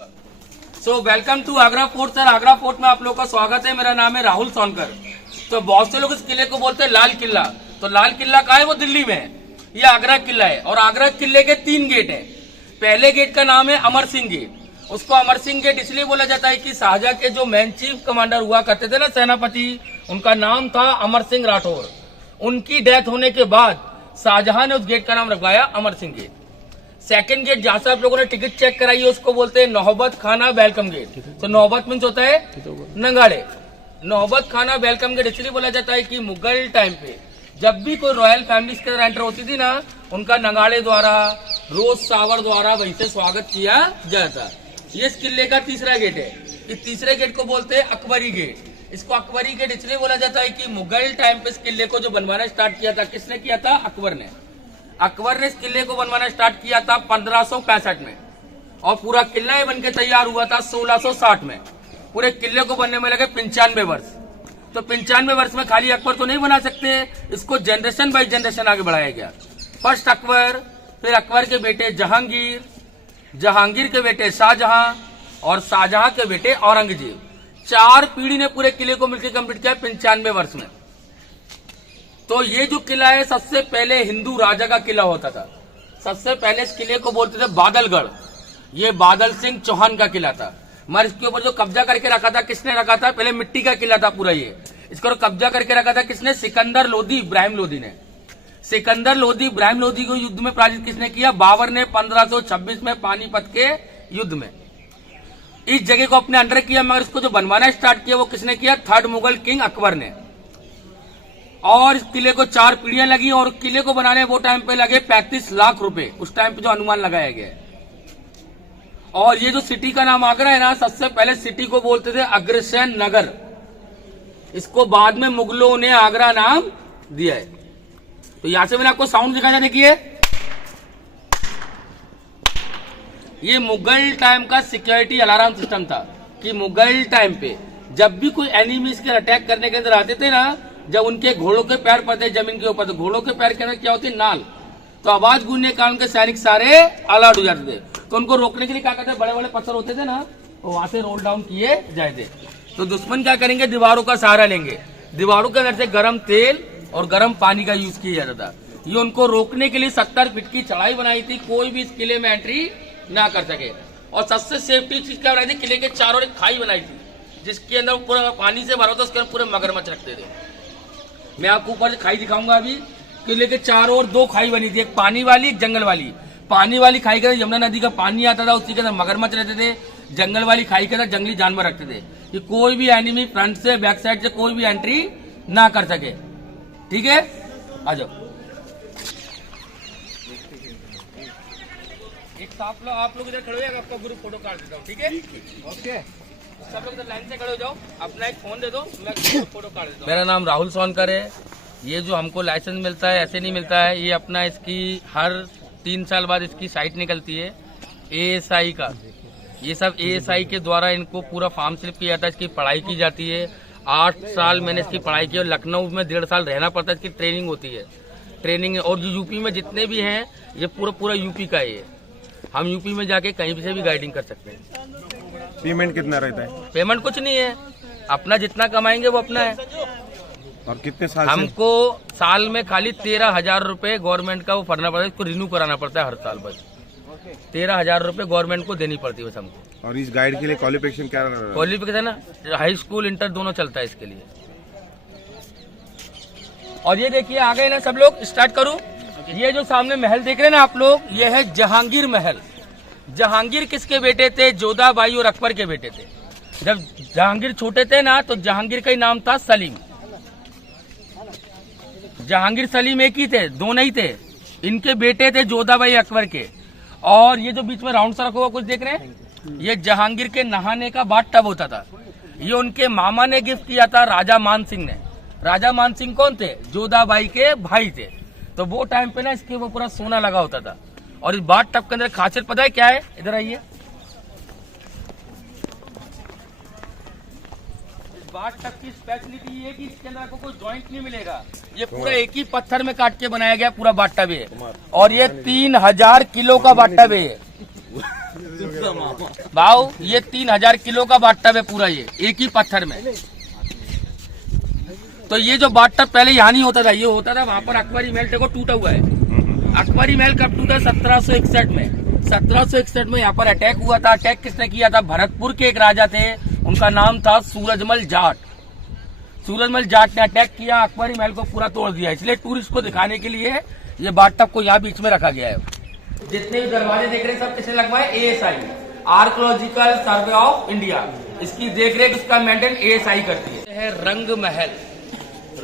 So welcome to Agra fort sir. Agra fort में आप लोगों का स्वागत है। मेरा नाम है राहुल सोनकर। तो बहुत से लोग इस किले को बोलते हैं लाल किला। तो लाल किला कहाँ है? वो दिल्ली में है। ये आगरा किला है और आगरा किले के 3 गेट है। पहले गेट का नाम है अमर सिंह गेट। उसको अमर सिंह गेट इसलिए बोला जाता है कि शाहजहां के जो मेन चीफ कमांडर हुआ करते थे ना, सेनापति, उनका नाम था अमर सिंह राठौर। उनकी डेथ होने के बाद शाहजहां ने उस गेट का नाम रखवाया Amar Singh gate. Second gate जहां से आप लोगों ने टिकट चेक कराई है उसको बोलते हैं नौबत खाना वेलकम गेट। तो नौबत मीन्स होता है नंगाड़े। नौबत खाना वेलकम गेट इसलिए बोला जाता है कि मुगल टाइम पे जब भी कोई रॉयल फैमिली के अंदर एंटर होती थी ना, उनका नगाड़े द्वारा, रोज सावर द्वारा वहीं से स्वागत किया जाता। ये इस किले का तीसरा गेट है। इस तीसरे गेट को बोलते हैं अकबरी गेट। इसको अकबरी गेट इसलिए बोला जाता है कि मुगल टाइम पे इस किले को जो बनवाना स्टार्ट किया था, किसने किया था? अकबर ने। अकबर ने इस किले को बनवाना स्टार्ट किया था 1565 में और पूरा किला ये बनके तैयार हुआ था 1660 में। पूरे किले को बनने में लगे 95 वर्ष। तो 95 वर्ष में खाली अकबर तो नहीं बना सकते, इसको जनरेशन बाय जनरेशन आगे बढ़ाया गया। फर्स्ट अकबर, फिर अकबर के बेटे जहांगीर, जहांगीर के बेटे शाहजहां और शाहजहां के बेटे औरंगजेब। 4 पीढ़ी ने पूरे किले को मिलकर कंप्लीट किया 95 वर्ष में। तो ये जो किला है सबसे पहले हिंदू राजा का किला होता था। सबसे पहले इस किले को बोलते थे बादलगढ़। ये बादल सिंह चौहान का किला था। मगर इसके ऊपर जो कब्जा करके रखा था, किसने रखा था? पहले मिट्टी का किला था पूरा ये। इसको कब्जा करके रखा था किसने? सिकंदर लोधी इब्राहिम लोधी ने। सिकंदर लोधी इब्राहिम लोधी को युद्ध में पराजित किसने किया? बाबर ने 1526 में पानीपत के युद्ध में। इस जगह को अपने अंडर किया, मगर इसको जो बनवाना स्टार्ट किया वो किसने किया? थर्ड मुगल किंग अकबर ने। और इस किले को 4 पीढ़ियां लगी और किले को बनाने वो टाइम पे लगे 35 लाख रुपए, उस टाइम पे जो अनुमान लगाया गया है। और ये जो सिटी का नाम आगरा है ना, सबसे पहले सिटी को बोलते थे अग्रसेन नगर। इसको बाद में मुगलों ने आगरा नाम दिया है। तो यहां से मैंने आपको साउंड दिखाया, देखिए ये मुगल टाइम का सिक्योरिटी अलार्म सिस्टम था कि मुगल टाइम पे जब भी कोई एनिमीज के अटैक करने के अंदर आते थे ना, जब उनके घोड़ों के पैर पड़ते जमीन के ऊपर, तो घोड़ों के पैर के अंदर क्या होती? नाल। तो आवाज गूंजने के कारण उनके सैनिक सारे अलर्ट हो जाते थे। तो उनको रोकने के लिए क्या करते? बड़े बड़े पत्थर होते थे ना, तो वहां से रोल डाउन किए जाए थे। तो दुश्मन क्या करेंगे? दीवारों का सहारा लेंगे। दीवारों के अंदर से गर्म तेल और गर्म पानी का यूज किया जाता था। ये उनको रोकने के लिए 70 फीट की चढ़ाई बनाई थी, कोई भी इस किले में एंट्री ना कर सके। और सबसे सेफ्टी चीज क्या बनाई थी? किले के चारों एक खाई बनाई थी, जिसके अंदर पूरा पानी से भरा होता, उसके अंदर पूरे मगरमच्छ रखते थे। मैं आपको ऊपर से खाई दिखाऊंगा अभी। किले के चारों ओर 2 खाई बनी थी, एक पानी वाली, एक जंगल वाली। पानी वाली खाई के अंदर यमुना नदी का पानी आता था, उसी के अंदर मगरमच्छ रहते थे। जंगल वाली खाई के अंदर जंगली जानवर रखते थे कि कोई भी एनिमी फ्रंट से, बैक साइड से कोई भी एंट्री ना कर सके। ठीक है, आ जाओ। एक आप लोग इधर खड़े हो, आपका ग्रुप फोटो काट देता हूँ। ठीक है, ओके। सब लोग इधर लाइन से खड़े हो जाओ, अपना एक फोन दे दो, मैं फोटो काट देता हूँ। मेरा नाम राहुल सोनकर है। ये जो हमको लाइसेंस मिलता है ऐसे नहीं मिलता है, ये अपना इसकी हर 3 साल बाद इसकी साइट निकलती है ASI का। ये सब ASI के द्वारा इनको पूरा फॉर्म स्लिप किया जाता है, इसकी पढ़ाई की जाती है। 8 साल मैंने इसकी पढ़ाई की और लखनऊ में 1.5 साल रहना पड़ता है, इसकी ट्रेनिंग होती है। ट्रेनिंग और जो यूपी में जितने भी हैं, ये पूरा यूपी का है। हम यूपी में जाके कहीं से भी गाइडिंग कर सकते हैं। पेमेंट कितना रहता है? पेमेंट कुछ नहीं है, अपना जितना कमाएंगे वो अपना है। और कितने साल हमको साल में खाली 13,000 रुपए गवर्नमेंट का वो भरना पड़ता है, इसको रिन्यू कराना पड़ता है हर साल। बस 13,000 रुपए गवर्नमेंट को देनी पड़ती है बस हमको। और इस गाइड के लिए क्वालिफिकेशन क्या? क्वालिफिकेशन ना हाई स्कूल, इंटर दोनों चलता है इसके लिए। और ये देखिए आ गए ना सब लोग, स्टार्ट करूं। ये जो सामने महल देख रहे हैं ना आप लोग, ये है जहांगीर महल। जहांगीर किसके बेटे थे? जोधाबाई और अकबर के बेटे थे। जब जहांगीर छोटे थे ना, तो जहांगीर का ही नाम था सलीम। जहांगीर सलीम एक ही थे, 2 नहीं थे। इनके बेटे थे जोधाबाई अकबर के। और ये जो बीच में राउंड सा रखा हुआ कुछ देख रहे हैं, ये जहांगीर के नहाने का बाथ टब होता था। ये उनके मामा ने गिफ्ट किया था राजा मान सिंह ने। राजा मान सिंह कौन थे? जोधाबाई के भाई थे। तो वो टाइम पे ना इसके वो पूरा सोना लगा होता था। और इस बाथ टब के अंदर खासियत पता है क्या है? इधर आइए। इस बाथ टब की स्पेशलिटी ये है कि इसके अंदर आपको कोई जॉइंट नहीं मिलेगा। ये पूरा एक ही पत्थर में काट के बनाया गया पूरा बाथ टब है। और ये 3000 किलो का बाथ टब है। भाव ये 3000 किलो का बाथटब है पूरा, ये एक ही पत्थर में। तो ये जो बाथटब पहले यहाँ नहीं होता था, ये होता था वहां पर अकबरी महल, देखो टूटा हुआ है। अकबरी महल कब टूटा? 1761 में। 1761 में यहाँ पर अटैक हुआ था। अटैक किसने किया था? भरतपुर के एक राजा थे, उनका नाम था सूरजमल जाट। सूरजमल जाट ने अटैक किया, अकबरी महल को पूरा तोड़ दिया। इसलिए टूरिस्ट को दिखाने के लिए ये बाथटब को यहाँ बीच में रखा गया है। जितने भी दरवाजे देख रहे हैं सब किसने लगवाए? ASI, archaeological survey of India. इसकी देखरेख उसका मेंटेन ASI करती है। रंग महल,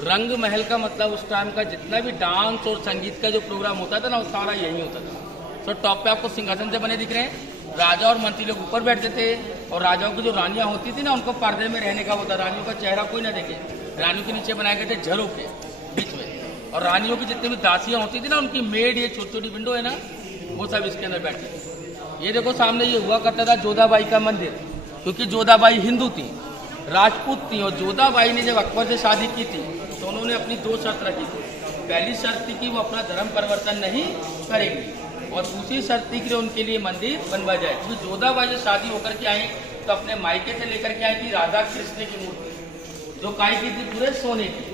रंग महल का मतलब उस टाइम का जितना भी डांस और संगीत का जो प्रोग्राम होता था ना, वो सारा यही होता था। तो टॉप पे आपको सिंहासन से बने दिख रहे हैं। राजा और मंत्री लोग ऊपर बैठते थे, और राजाओं की जो रानियां होती थी ना, उनको पर्दे में रहने का होता। रानियों का चेहरा कोई ना देखे, रानियों के नीचे बनाए गए थे झरों के बीच में। और रानियों की जितनी भी दासियां होती थी ना, उनकी मेड, ये छोटी छोटी विंडो है ना, वो सब इसके अंदर बैठते थे। ये देखो सामने ये हुआ करता था जोधाबाई का मंदिर, क्योंकि जोधाबाई हिंदू थी, राजपूत थी। और जोधाबाई ने जब अकबर से शादी की थी तो उन्होंने अपनी 2 शर्त रखी थी। पहली शर्त थी कि वो अपना धर्म परिवर्तन नहीं करेंगी, और दूसरी शर्त थी कि उनके लिए मंदिर बनवा जाए। क्योंकि जोधाबाई जब शादी होकर के आई तो अपने मायके से लेकर के आई थी राधा कृष्ण की मूर्ति, जो काय की थी? पूरे सोने की।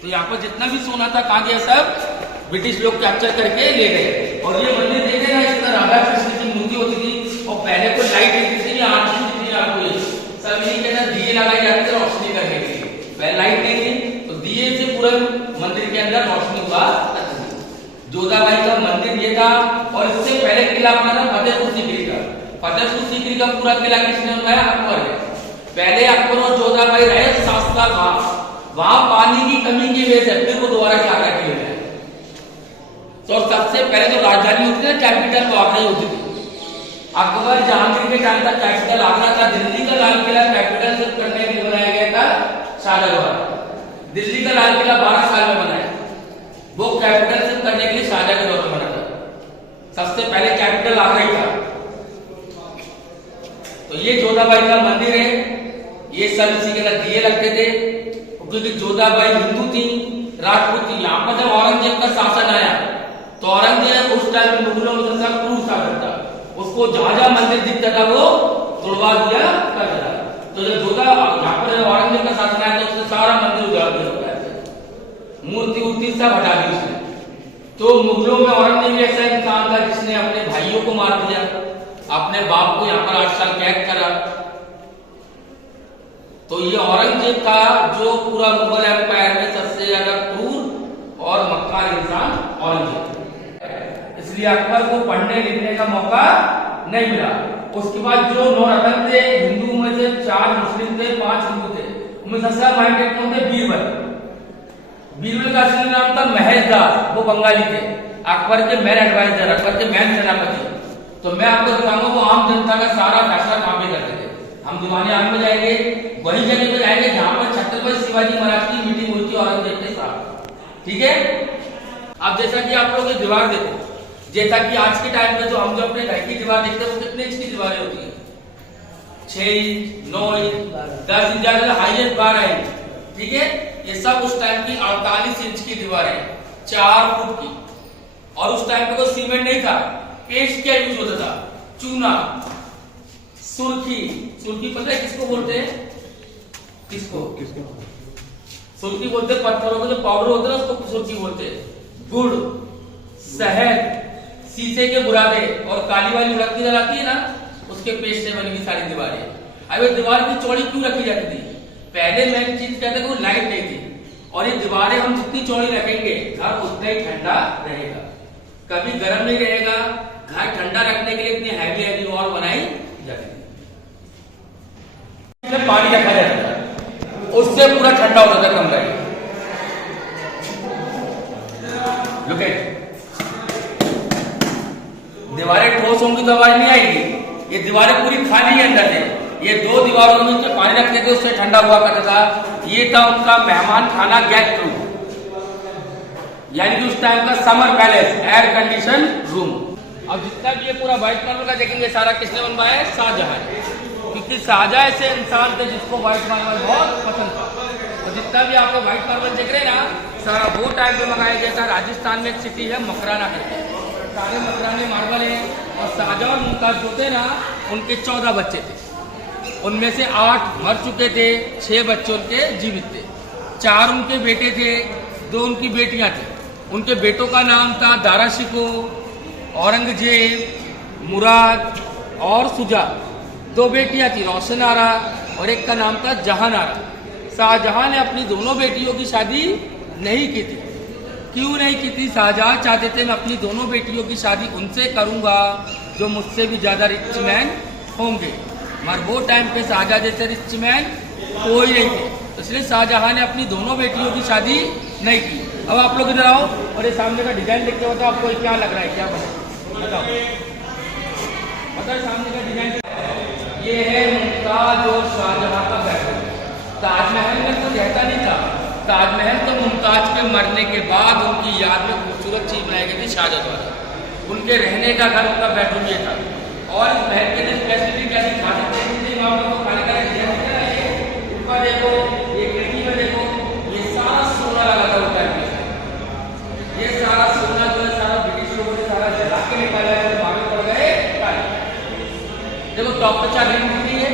तो यहाँ पर जितना भी सोना था कहाँ गया? सब ब्रिटिश लोग कैप्चर करके ले गए। और ये मंदिर देखे ना, इसमें राधा कृष्ण की मूर्ति होती थी, और पहले कोई लाइट नहीं थी, आंटी थी, आपको सब इन्हीं के अंदर दिए लगाए जाते थे रोशनी करने के लिए। पहले लाइट नहीं थी, तो दिए से पूरा मंदिर के अंदर रोशनी हुआ। जोधाबाई का मंदिर ये था। और इससे पहले किला बना था फतेहपुर सीकरी का। फतेहपुर सीकरी का पूरा किला किसने बनाया? अकबर ने। पहले अकबर और जोधाबाई रहे 7 साल वहां पानी की कमी की वजह से फिर वो दोबारा क्या किले में। तो सबसे पहले जो राजधानी होती थी, कैपिटल वो आगरा ही होती थी। अकबर जहांगीर के टाइम तक कैपिटल आगरा था। दिल्ली का लाल किला कैपिटल से करने के लिए बनाया गया था शाहजहां। दिल्ली का लाल किला 12 साल में बनाया, वो कैपिटल से करने के लिए शाहजहां के दौर में बना था। सबसे पहले कैपिटल आगरा ही था। तो ये जोधाबाई का मंदिर है। ये सब इसी के अंदर दिए लगते थे, क्योंकि जोधाबाई हिंदू थी, राजपूत थी। यहाँ पर जब औरंगजेब का शासन आया तो औरंगजेब उस टाइम मुगलों में क्रूर शासक था, उसको जहां जहां मंदिर दिखता था वो तोड़वा दिया करता था। तो जब यहाँ पर औरंगजेब का शासन आया तो उसने सारा मंदिर उजाड़ दिया, मूर्ति उर्ति सब हटा दी उसने। तो मुगलों में औरंगजेब ऐसा इंसान था जिसने अपने भाइयों को मार दिया, अपने बाप को यहाँ पर 8 साल कैद करा। तो ये औरंगजेब का जो पूरा मुगल एम्पायर में सबसे ज्यादा क्रूर और मक्कार इंसान औरंगजेब, इसलिए अकबर को पढ़ने लिखने का मौका नहीं मिला। उसके बाद जो 9 रतन थे, हिंदू में से 4 मुस्लिम थे, 5 हिंदू थे। उनमें सबसे ज्यादा माइंडेड कौन थे? बीरबल। बीरबल का असली नाम था महेशदास, वो बंगाली थे, अकबर के मेन एडवाइजर, अकबर के मेन सेनापति। तो मैं आपको दिखाऊंगा वो आम जनता का सारा फैसला कहां पे करते थे। हम दीवाने आग में जाएंगे, वही जगह पे जाएंगे जहां पर छत्रपति शिवाजी महाराज की मीटिंग हुई थी औरंगजेब के साथ। ठीक है। अब जैसा कि आप लोग ये दीवार देखो, जैसा कि आज के टाइम में जो हम जो अपने घर की दीवार देखते हैं वो कितने इंच की दीवारें होती है? 6 इंच, 9 इंच, 10 इंच, ज्यादा हाईएस्ट 12 इंच। ठीक है। ये सब उस टाइम की 48 इंच की दीवारें, 4 फुट की। और उस टाइम पे कोई सीमेंट नहीं था, पेस्ट क्या यूज होता था? चूना, सुर्खी। सुर्खी पता है किसको बोलते हैं? किसको? सुर्खी बोलते हैं पत्थरों के जो पाउडर होते हैं उसको सुर्खी बोलते हैं। गुड़, शहद, शीशे के बुरादे और काली वाली उड़द की दाल आती है ना, उसके पेस्ट से बनी हुई सारी दीवारें। अब ये दीवार की चौड़ी क्यों रखी जाती थी? पहले मेन चीज कहते थे वो लाइट नहीं थी, और ये दीवारें हम जितनी चौड़ी रखेंगे घर उतना ही ठंडा रहेगा, कभी गर्म नहीं रहेगा। घर ठंडा रखने के लिए इतनी हैवी हैवी वॉल बनाई जाती है। पानी रखा जाता था, उससे पूरा ठंडा होता था कमरा। दीवारें ठोस होंगी तो आवाज नहीं आएगी। ये दीवारें पूरी खाली है अंदर से। ये 2 दीवारों में जो पानी रखते थे उससे ठंडा हुआ करता था। ये था उनका मेहमान खाना गेस्ट रूम, यानी कि उस टाइम का summer palace, air condition room. अब जितना भी ये पूरा व्हाइट मार्बल का देखेंगे सारा किसने बनवाया है? शाहजहां। क्योंकि शाहजहां ऐसे इंसान थे जिसको व्हाइट मार्बल बहुत पसंद था। तो जितना भी आपको व्हाइट मार्बल देख रहे हैं ना, सारा वो टाइम पे मंगाया गया था। राजस्थान में एक सिटी है मकराना करके, सारे मकराने मार्बल है। और शाहजहां और मुमताज जो थे ना, उनके 14 बच्चे थे। उनमें से 8 मर चुके थे, 6 बच्चे उनके जीवित थे। 4 उनके बेटे थे, 2 उनकी बेटियां थी। उनके बेटों का नाम था दारा शिको, औरंगजेब, मुराद और सुजा। 2 बेटियां थी, रोशन आरा और एक का नाम था जहान आरा। शाहजहां ने अपनी दोनों बेटियों की शादी नहीं की थी। क्यों नहीं की थी? शाहजहां चाहते थे मैं अपनी दोनों बेटियों की शादी उनसे करूंगा जो मुझसे भी ज्यादा रिच मैन होंगे, मगर वो टाइम पे शाहजहां जैसे रिच मैन कोई नहीं थे, इसलिए शाहजहां ने अपनी दोनों बेटियों की शादी नहीं की। अब आप लोग इधर आओ और ये सामने का डिजाइन देखते हो तो आपको क्या लग रहा है, क्या बना बताओ, बताओ सामने का डिजाइन। ये है मुमताज और शाहजहां का बेडरूम। ताजमहल में तो रहता नहीं था, ताजमहल तो मुमताज के मरने के बाद उनकी याद में खूबसूरत चीज बनाई गई थी शाहजहां द्वारा। उनके रहने का घर, उनका बेडरूम ये था। और इस महल के लिए फैसिलिटी क्या थी? खाने पीने आप लोगों को खाने का डिजाइन दिख रहा है, ऊपर देखो, ये खिड़की में देखो, ये सारा सोना लगा था उस टाइम पे। ये सारा सोना जो है सारा ब्रिटिश लोगों ने सारा जला के निकाला है, मांगे पड़ गए काले। देखो टॉप पे चादर दिख रही है,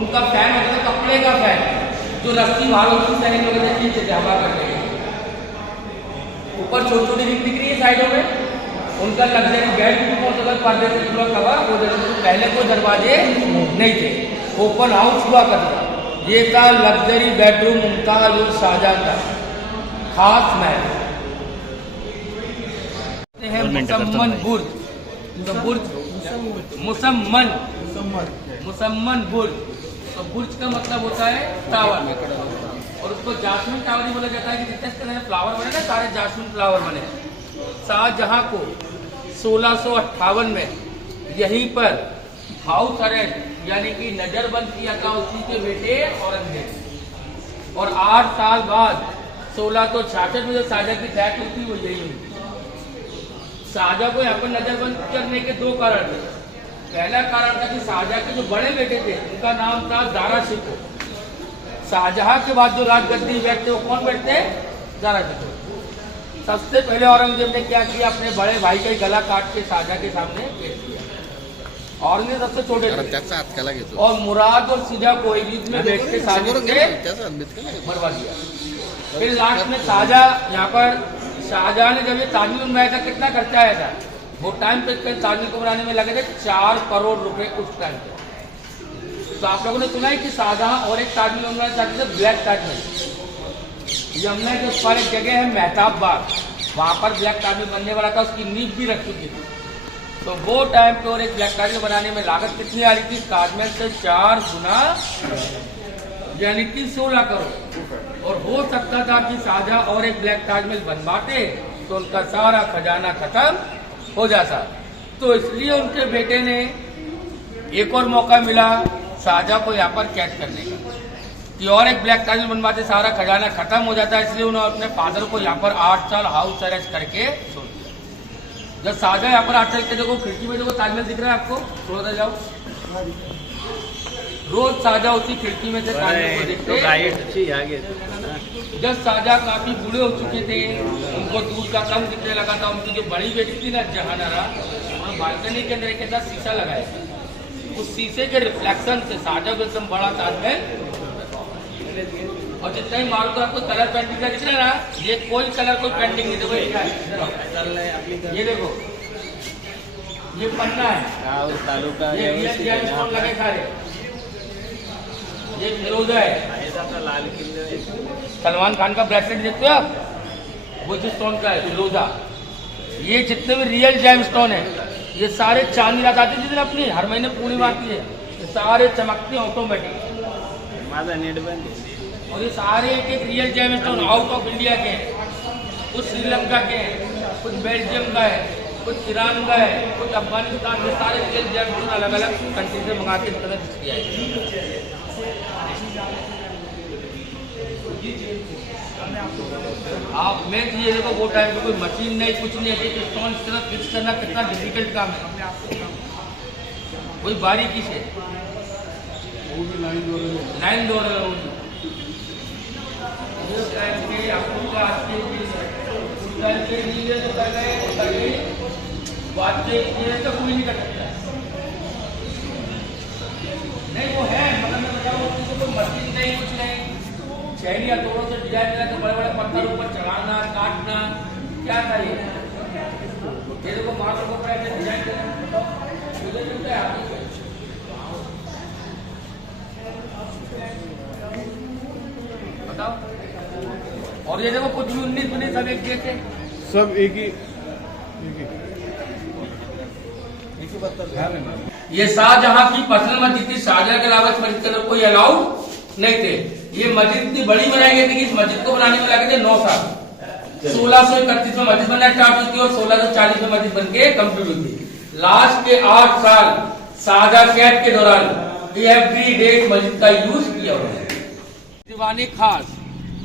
उनका फैन होता है कपड़े का फैन, जो रस्सी भाग होती है लोग खींचे हवा करने के। ऊपर छोटी छोटी रिंग दिख रही है साइडों में, उनका लग्जरी बेड भी होता था, पर्दे से पूरा कवर हो जाता था। पहले कोई दरवाजे नहीं थे, ओपन हाउस हुआ करता था। ये था लग्जरी बेडरूम मुमताज और शाहजहां का खास महल। मुसम्मन बुर्ज, तो बुर्ज मुसम्मन बुर्ज, तो बुर्ज का मतलब होता है टावर, और उसको जासमीन टावर ही बोला जाता है कि जितने तरह के फ्लावर बने ना, सारे जासमीन फ्लावर बने। शाहजहां को 1658 में यहीं पर हाउस अरेस्ट यानी कि नजरबंद किया था उसी के बेटे औरंगजेब। और 8 साल बाद 1666 में जो शाहजहां की डेथ हुई थी वो यही हुई। शाहजहां को यहाँ पर नजरबंद करने के 2 कारण थे। पहला कारण था कि शाहजहां के जो बड़े बेटे थे उनका नाम था दारा शिको। शाहजहां के बाद जो राजगद्दी बैठते वो कौन बैठते? दारा शिको। सबसे पहले औरंगजेब ने क्या किया, अपने बड़े भाई का गला काट के शाहजहां के सामने पेश किया। औरंगजेब सबसे छोटे थे और मुराद और सुजा को एक युद्ध में बैठ के शाहजहां से मरवा दिया। फिर लास्ट में शाहजहां यहाँ पर शाहजहां ने जब ये ताजमहल बनवाया था, कितना खर्चा आया था? वो टाइम पे ताजमहल को बनाने में लगे थे 4 करोड़ रुपए उस टाइम पे। तो आप लोगों ने सुना है कि शाहजहां और एक ताजमहल बनवाना चाहते थे, ब्लैक ताजमहल। यमुना के उस पर एक जगह है मेहताब बाग, वहां पर ब्लैक ताजमहल बनने वाला था, उसकी नींव भी रख चुकी थी। तो वो टाइम पे और एक ब्लैक ताजमहल बनाने में लागत कितनी आ रही थी? ताजमहल से 4 गुना यानी कि 16 करोड़। और हो सकता था कि शाहजहां और एक ब्लैक ताजमहल बनवाते तो उनका सारा खजाना खत्म हो जाता। तो इसलिए उनके बेटे ने एक और मौका मिला शाहजहां को यहाँ पर कैद करने का कि और एक ब्लैक ताजमहल बनवाते सारा खजाना खत्म हो जाता है। इसलिए उन्होंने अपने फादर को यहाँ पर 8 साल हाउस अरेस्ट करके छोड़ दिया। जब शाहजहां यहाँ पर 8 साल के, देखो खिड़की में देखो ताजमहल दिख रहा है आपको, थोड़ा जाओ, रोज शाहजहां उसी खिड़की में से ताजमहल को देखते। जब शाहजहां काफी बूढ़े हो चुके थे, उनको दूर का कम दिखने लगा था, उनकी जो बड़ी बेटी थी ना जहान आरा, उन्होंने बालकनी के अंदर एक ऐसा शीशा लगाया, उस शीशे के रिफ्लेक्शन से शाहजहां को एकदम बड़ा ताजमहल। और जितना ही मारो तो आपको कलर पेंटिंग का दिख रहा है ना, ये कोई कलर कोई पेंटिंग नहीं, देखो ये देखो, ये पन्ना है, ये रियल स्टोन लगे सारे, ये फिरोजा है, लाल किले सलमान खान का ब्रेसलेट देखते हो आप, वो जिस स्टोन का है फिरोजा। ये जितने भी रियल जेम स्टोन है, ये सारे चांदी रात आती जिस दिन अपनी हर महीने पूर्णिमा आती है, ये सारे चमकते हैं ऑटोमेटिक। और ये सारे एक real gem stone out of India के हैं, कुछ श्रीलंका के हैं, कुछ बेल्जियम का है, कुछ ईरान का है, कुछ अफगानिस्तान के, सारे रियल जेम स्टोन अलग अलग कंट्री से मंगा के किया है। आप मैं ये देखो वो टाइम पे कोई मशीन नहीं, कुछ नहीं है, एक स्टोन सिर्फ फिक्स करना कितना डिफिकल्ट काम है, कोई बारीकी से लाइन दो रहे हो। बातचीत तो कोई नहीं कर सकता। शैली हथौड़ों से डिजाइन करना, तो बड़े बड़े पत्थरों पर चढ़ाना, काटना, क्या था ये देखो मार्बल को ऊपर ऐसे डिजाइन करना, मुझे मिलता है आपको। बताओ। और ये देखो कुछ भी 19 सब एक जैसे, सब एक ही ये शाहजहां की पर्सनल मस्जिद थी। शाहजहां के अलावा इस मस्जिद के अंदर कोई अलाउड नहीं थे। ये मस्जिद इतनी बड़ी बनाई गई थी कि इस मस्जिद को बनाने में लगे थे 9 साल। 1631 में मस्जिद बनना स्टार्ट हुई थी और 1640 में मस्जिद बन के कंप्लीट हुई थी। लास्ट के 8 साल शाहजहां कैद के दौरान एवरी डे मस्जिद का यूज किया हुआ है। दीवाने खास,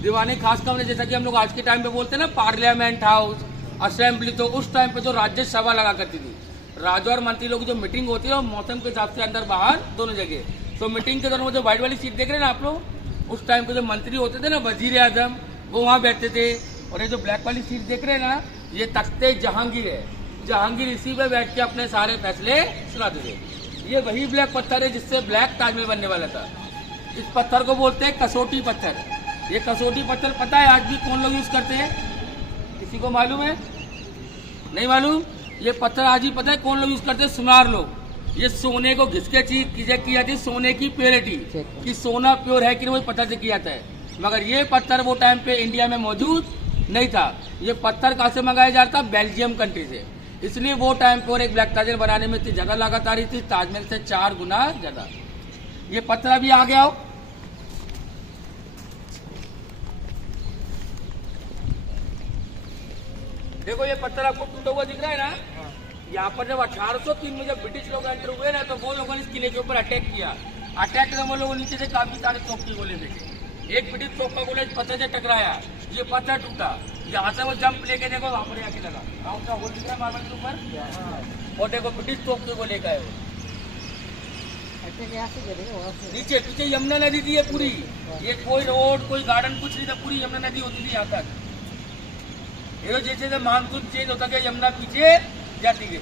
दीवाने खास का हमने जैसा कि हम लोग आज के टाइम पे बोलते हैं ना, पार्लियामेंट हाउस, असेंबली, तो उस टाइम पे जो राज्यसभा लगा करती थी, राजा और मंत्री लोग जो मीटिंग होती है वो मौसम के हिसाब से अंदर बाहर दोनों जगह। तो मीटिंग के दौरान वो जो व्हाइट वाली सीट देख रहे हैं ना आप लोग, उस टाइम पे जो मंत्री होते थे ना, वजीर आजम, वो वहाँ बैठते थे। और ये जो ब्लैक वाली सीट देख रहे हैं ना, ये तख्ते जहांगीर है। जहांगीर इसी पे बैठ के अपने सारे फैसले सुनाते थे। ये वही ब्लैक पत्थर है जिससे ब्लैक ताजमहल बनने वाला था। इस पत्थर को बोलते हैं कसौटी पत्थर। ये कसौटी पत्थर पता है आज भी कौन लोग यूज करते हैं? किसी को मालूम है? नहीं मालूम? ये पत्थर आज ही पता है कौन लोग यूज करते हैं? सुनार लोग। ये सोने को घिस के चीज की जाती है, सोने की प्योरिटी कि सोना प्योर है कि नहीं, वो पता से किया जाता है। मगर ये पत्थर वो टाइम पे इंडिया में मौजूद नहीं था। ये पत्थर कहाँ से मंगाया जाता? बेल्जियम कंट्री से। इसलिए वो टाइम पर एक ब्लैक ताजमहल बनाने में इतनी जगह लागत आ रही थी, ताजमहल से 4 गुना ज्यादा। ये पत्थर अभी आ गया हो, देखो ये पत्थर आपको टूटा हुआ दिख रहा है ना। यहाँ पर जब 1803 में जब ब्रिटिश लोग एंटर हुए ना, तो वो लोगों ने इस किले के ऊपर अटैक किया। अटैक में वो लोग नीचे से काफी सारे तोप के गोले फेंके। एक ब्रिटिश तोप का गोला इस पत्थर से टकराया, ये पत्थर टूटा। यहाँ से वो जंप लेके देखो वहां पर आके लगा, का होल दिख रहा है मार्बल के ऊपर। और देखो ब्रिटिश तोप के गोले का है वो। नीचे पीछे यमुना नदी थी ये पूरी। ये कोई रोड, कोई गार्डन कुछ नहीं था, पूरी यमुना नदी होती थी यहाँ तक। ये जैसे मानसून चेंज होता गया, यमुना पीछे जाती गई।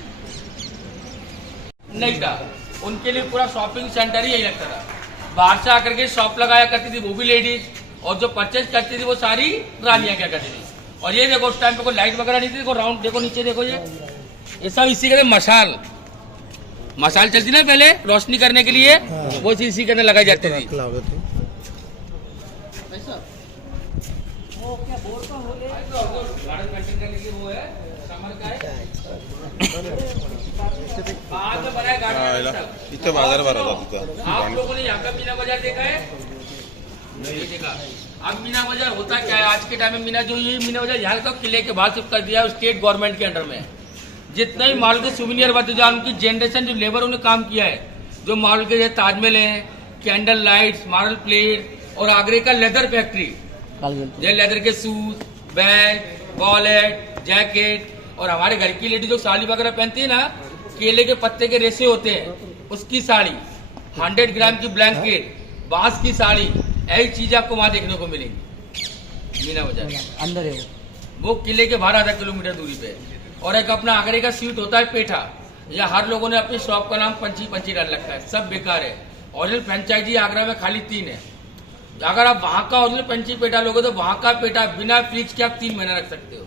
नहीं था उनके लिए, पूरा शॉपिंग सेंटर ही यही लगता था। बाहर से आकर के शॉप लगाया करती थी वो भी लेडीज, और जो परचेज करती थी वो सारी रानियां क्या करती थी। और ये देखो उस टाइम पे कोई लाइट वगैरह नहीं थी। देखो राउंड देखो नीचे देखो, ये सब इसी के मशाल मशाल चलती ना पहले रोशनी करने के लिए, वो इसी के अंदर लगाई जाती थी। इथे बाजार भरला तिथं। आप लोगों ने यहाँ का मीना बाजार देखा है? नहीं देखा। अब मीना बाजार होता क्या है आज के टाइम में? ये मीना बाजार यहाँ का किले के बाहर शिफ्ट कर दिया स्टेट गवर्नमेंट के अंडर में। जितने भी मॉडल के सुविनियर बनते जो उनकी जनरेशन जो लेबर उन्होंने काम किया है, जो मॉडल के जैसे ताजमहल है, कैंडल लाइट्स, मॉडल प्लेट, और आगरे का लेदर फैक्ट्री, जैसे लेदर के शूज, बैग, वॉलेट, जैकेट, और हमारे घर की लेडी जो साड़ी वगैरह पहनती है ना, केले के पत्ते के रेशे होते हैं उसकी साड़ी, 100 ग्राम की ब्लैंकेट, बांस की साड़ी, ऐसी चीज आपको वहां देखने को मिलेंगी मीना बाजार अंदर है वो किले के बाहर 1/2 किलोमीटर दूरी पे। और एक अपना आगरे का स्वीट होता है पेठा, या हर लोगों ने अपनी शॉप का नाम पंची डाल रखा है, सब बेकार है। ओरिजिनल फ्रेंचाइजी आगरा में खाली 3 है। अगर आप वहां का ओरिजिनल पंची पेठा लोगे तो वहां का पेठा बिना फ्रिज के आप 3 महीना रख सकते हो,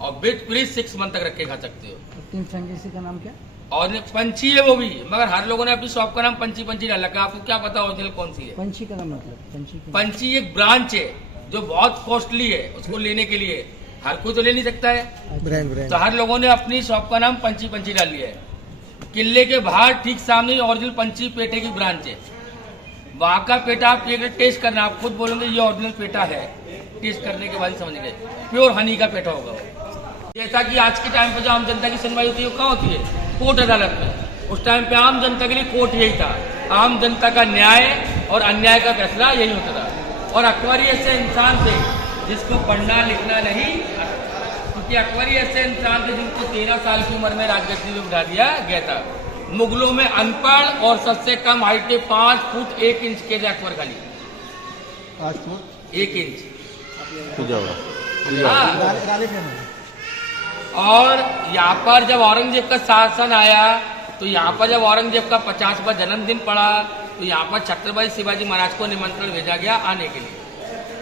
और विद फ्रिज 6 मंथ तक रख के खा सकते हो। 3 फ्रेंचाइजी का नाम क्या? और पंची है वो भी, मगर हर लोगों ने अपनी शॉप का नाम पंची डाल रखा है। आपको क्या पता ओरिजिनल कौन सी है? पंची का नाम मतलब पंची एक ब्रांच है जो बहुत कॉस्टली है, उसको लेने के लिए हर कोई तो ले नहीं सकता है। ब्रांड तो हर लोगों ने अपनी शॉप का नाम पंची डाल लिया है। किले के बाहर ठीक सामने ओरिजिनल पंची पेठे की ब्रांच है। वहां का पेठा आप एक टेस्ट करना, आप खुद बोलोगे ये ओरिजिनल पेठा है, टेस्ट करने के बाद ही समझ गए प्योर हनी का पेठा होगा वो। जैसा कि आज के टाइम पे जो आम जनता की सुनवाई होती है वो कहाँ होती है? कोर्ट अदालत में। उस टाइम पे आम जनता के लिए कोर्ट यही था, आम जनता का न्याय और अन्याय का फैसला यही होता था। और अकबरी ऐसे इंसान थे जिसको पढ़ना लिखना नहीं, क्योंकि अकबरी ऐसे इंसान थे जिनको 13 साल की उम्र में राजगद्दी में बिठा दिया गया था। मुगलों में अनपढ़ और सबसे कम हाइट के 5 फुट 1 इंच के थे अकबर, खाली 5 फुट 1 इंच। हाँ। और यहाँ पर जब औरंगजेब का शासन आया, तो यहाँ पर जब औरंगजेब का 50वां जन्मदिन पड़ा, तो यहाँ पर छत्रपति शिवाजी महाराज को निमंत्रण भेजा गया आने के लिए।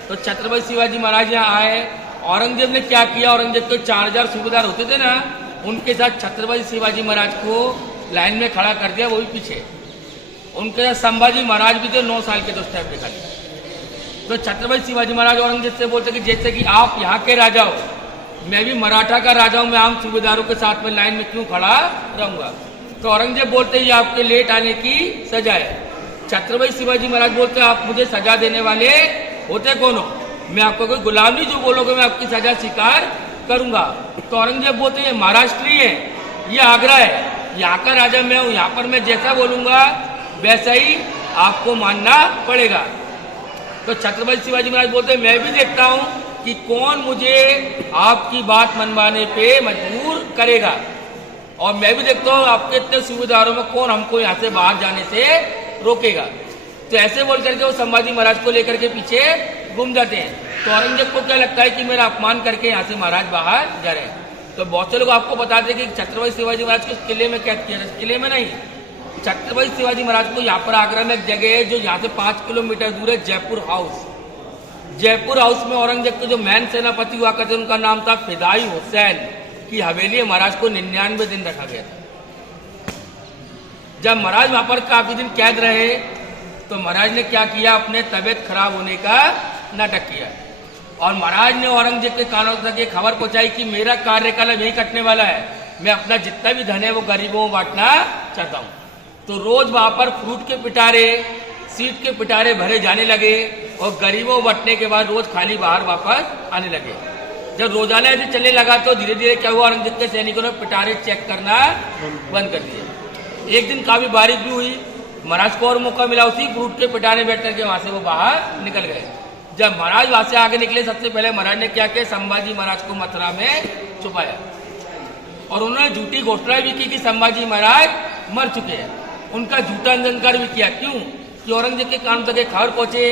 तो छत्रपति शिवाजी महाराज यहाँ आए। औरंगजेब ने क्या किया, औरंगजेब के 4000 सूबेदार होते थे ना, उनके साथ छत्रपति शिवाजी महाराज को लाइन में खड़ा कर दिया, वो भी पीछे। उनके साथ संभाजी महाराज भी थे, 9 साल के, तो उस टाइम पे खाली। तो छत्रपति शिवाजी महाराज औरंगजेब से बोलते कि जैसे कि आप यहाँ के राजा हो, मैं भी मराठा का राजा हूँ, मैं आम सूबेदारों के साथ में लाइन में क्यों खड़ा रहूंगा। तो औरंगजेब बोलते ये आपके लेट आने की सजा है। छत्रपति शिवाजी महाराज बोलते आप मुझे सजा देने वाले होते कौन हो, मैं आपको कोई गुलाम नहीं, जो बोलोगे मैं आपकी सजा स्वीकार करूंगा। तो औरंगजेब बोलते ये महाराष्ट्री है, ये आगरा है, यहाँ का राजा मैं हूँ, यहाँ पर मैं जैसा बोलूंगा वैसा ही आपको मानना पड़ेगा। तो छत्रपति शिवाजी महाराज बोलते मैं भी देखता हूँ कि कौन मुझे आपकी बात मनवाने पे मजबूर करेगा, और मैं भी देखता हूँ आपके इतने सूबेदारों में कौन हमको यहाँ से बाहर जाने से रोकेगा। तो ऐसे बोल करके वो संभाजी महाराज को लेकर के पीछे घूम जाते हैं। तो औरंगजेब को क्या लगता है कि मेरा अपमान करके यहाँ से महाराज बाहर जा रहे हैं। तो बहुत से लोग आपको बताते हैं कि छत्रपति शिवाजी महाराज को किले में कैद किया, किले में नहीं, छत्रपति शिवाजी महाराज को यहाँ पर आगरा में एक जगह है जो यहाँ से 5 किलोमीटर दूर है, जयपुर हाउस। जयपुर हाउस में औरंगजेब के जो मैन सेनापति हुआ करते उनका नाम था फिदाई हुसैन की हवेली, महाराज को 99 दिन रखा गया था। जब महाराज वहां पर काफी दिन कैद रहे तो महाराज ने क्या किया, अपने तबीयत खराब होने का नाटक किया, और महाराज ने औरंगजेब के कानों तक ये खबर पहुंचाई कि मेरा कार्यकाल यही कटने वाला है, मैं अपना जितना भी धन है वो गरीबों को बांटना चाहता हूँ। तो रोज वहां पर फ्रूट के पिटारे, सीट के पिटारे भरे जाने लगे, और गरीबों को बांटने के बाद रोज खाली बाहर वापस आने लगे। जब रोजाना ऐसे चलने लगा तो धीरे धीरे क्या हुआ, औरंगजेब के सैनिकों ने पिटारे चेक करना बंद कर दिए। एक दिन काफी बारिश भी हुई, महाराज को और मौका मिला, उसी फ्रूट के पिटारे बैठ करके वहां से वो बाहर निकल गए। जब महाराज वहां से आगे निकले, सबसे पहले महाराज ने क्या किया, संभाजी महाराज को मथुरा में छुपाया, और उन्होंने झूठी घोषणा भी की कि संभाजी महाराज मर चुके हैं। उनका झूठा अंधकार भी किया, क्यों कि औरंगजेब के कान तक खबर पहुंचे,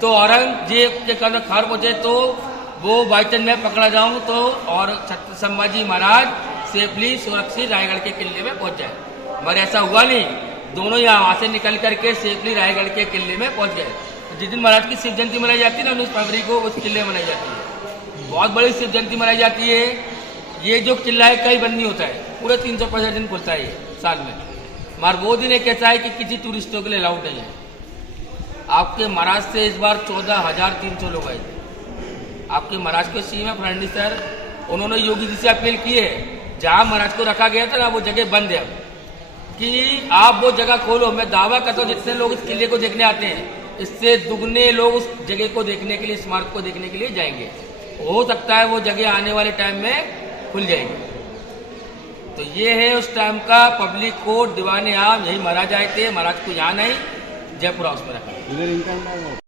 तो औरंगजेब के कान तक खबर पहुंचे तो वो बाई चांस मैं पकड़ा जाऊं तो और संभाजी महाराज सेफली सुरक्षित रायगढ़ के किले में पहुंच जाए, मगर ऐसा हुआ नहीं। दोनों यहाँ से निकल करके सेफली रायगढ़ के किले में पहुंच गए। जिस दिन महाराज की शिव जयंती मनाई जाती है ना, 19 फरवरी को उस किले में मनाई जाती है, बहुत बड़ी शिव जयंती मनाई जाती है। ये जो किला है कई बंद नहीं होता है, पूरे 365 दिन खुलता है ये साल में, मगर वो दिन एक ऐसा है कि किसी टूरिस्टों के लिए अलाउड नहीं है। आपके महाराज से इस बार 14,300 लोग आए थे। आपके महाराज के सीएम है फडणवीस सर, उन्होंने योगी जी से अपील की है, जहां महाराज को रखा गया था ना वो जगह बंद है, कि आप वो जगह खोलो। मैं दावा करता हूँ जितने लोग इस किले को देखने आते हैं, इससे दुगने लोग उस जगह को देखने के लिए, स्मारक को देखने के लिए जाएंगे। हो सकता है वो जगह आने वाले टाइम में खुल जाएगी। तो ये है उस टाइम का पब्लिक कोर्ट, दीवाने आम, यही महाराज आए थे। महाराज को यहाँ नहीं, जयपुर हाउस में रखा।